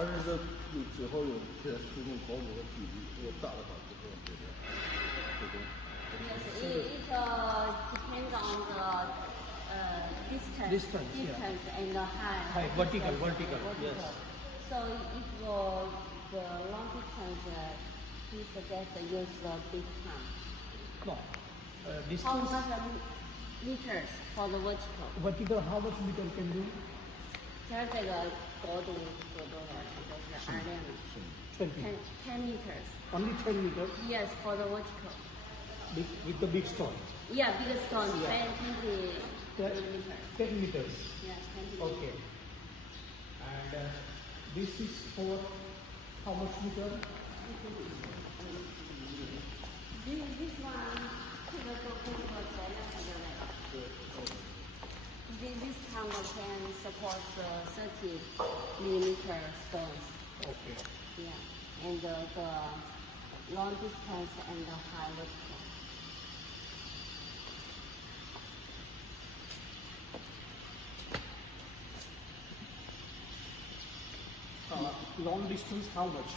而是这最好用在施工高度和距离，如果大的话就不用这边。Yes, it depends on the distance and the height. Vertical. Yes. So if the long distance, he suggests use the big pump. No. How Distance. much meters for the vertical? Vertical, how much meter can do? 它这个高度是多少？就是10 meters. Only 10 meters. Yes, for the vertical. With the big stone. Yeah, big stone. 20 meters. 10 meters. Yes, 20 meters. Okay. And this is for how much meter? This one, this pump can support 30 millimeter stones. Okay. Yeah, and the long distance and the high vertical. Long distance, how much?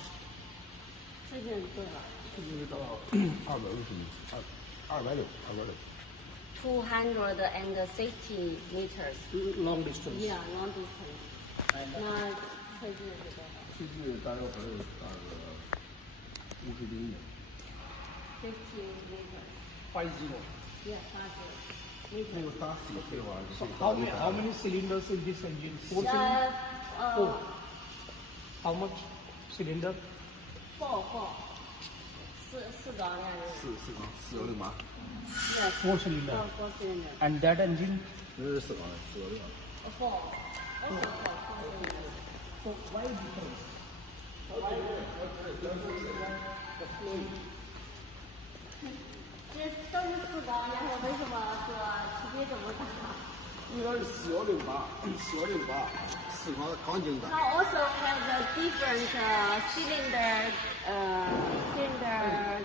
这就对了。这就是到250米，260。260 meters. Long distance. Yeah, long distance. 那这就是多少这距大概还有大概50厘米。？50 meters. 50. Yeah, 50 那 meters. 个打死的话， So how many cylinders in this engine? 4 cylinders? 4. How much cylinder? 4缸4个零八。Yes. 4 cylinder. 4 cylinders. And that engine? 那是4缸，4个零八。 4. Also 4 cylinders. So why difference? The flow. 这都是4缸，然后为什么这区别这么大？应该是4108，4缸钢筋的。Now also have a different cylinder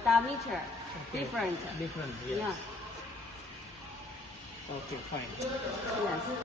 diameter. Different. Different, yes. Yeah. Okay, fine. Yes.